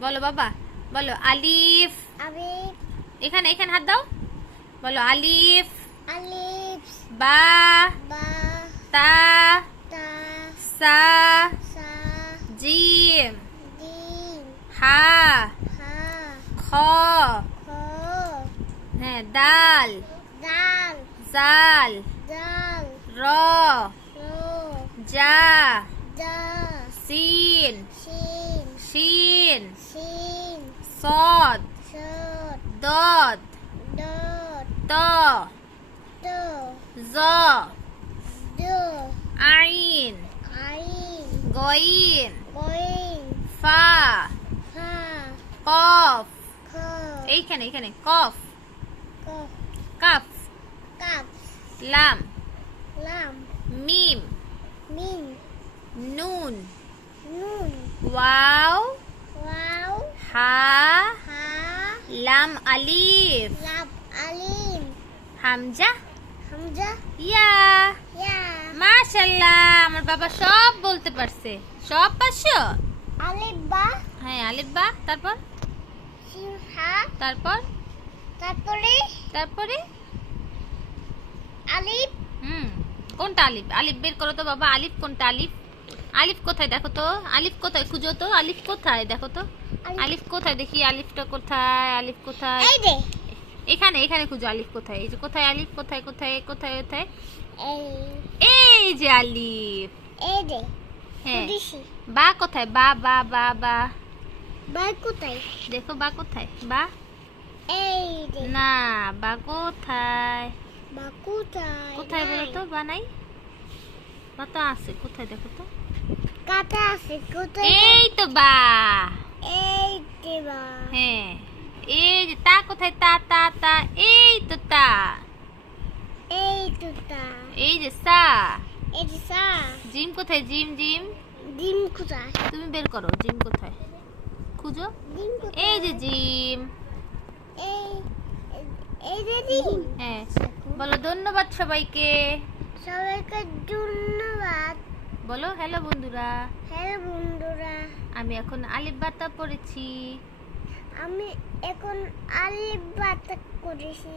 বলো বাবা বলো আলিফ। আমি এখানে এখানে হাত দাও। বলো আলিফ। আলিফ। বা। বা। তা। তা। সা। সা। জিম। দিন হা। হা। খ। খ। হ্যাঁ দাল। দাল। জাল। দাল র। রো। জা। দা সিন শিন শিন শিন সদ সদ দদ দত ত ত জ দ আইন আইন গইন কইন ফা ফা কফ খ এইখানে এইখানে কফ ক কাফ কাপ লাম লাম মিম মিন নুন নুন ওয়াও ওয়াও হা হা লাম আলিফ। লাব আলিম। হামজা? হামজা? ইয়া। ইয়া। মাশাল্লাহ আমার বাবা সব বলতে পারছে। সব পারছ? আলিফ বা। হ্যাঁ আলিফ বা। তারপর? হা। তারপর? তারপরে? তারপরে? আলিফ। হুম কোনটা আলিফ? আলিফ বের করো তো বাবা আলিফ কোনটা আলিফ? আলিফ কোথায়? দেখো তো। আলিফ কোথায়? খুঁজো তো। আলিফ কোথায়? দেখো তো। আলিফ। কোথায়? দেখি আলিফটা কোথায়? আলিফ কোথায়? এখানে এখানে খুঁজো। আলিফ কোথায়? এই যে কোথায় আলিফ? কোথায় কোথায়? কোথায় কোথায় এই। যে আলিফ। এই দে হ্যাঁ। বা কোথায়? বা বা বা বা। বাই কোথায়? দেখো বা কোথায়? বা? এই না বা কোথায়? বা কোথায়? কোথায় বলো তো? বা নাই? বা তো আছে। কোথায় দেখো তো? কাটা আছে কোথায় এই তো বা। এই দে বা। হ্যাঁ এই যে তা কোথায়? তা তা তা এই তো তা। এই তুতা এই যে সা। এই যে সা। জিম কোথায়? Gym gym. ডিম কোথায়? তুমি বের করো জিম কোথায়? খুঁজো। এই যে জিম। এই এই যে ডিম হ্যাঁ বলো ধন্যবাদ সবাইকে। সবাইকে ধন্যবাদ। বলো হ্যালো বন্ধুরা। হ্যালো বন্ধুরা। আমি এখন আলিফ বাতা পড়েছি। আমি এখন আলিফ বাতা করেছি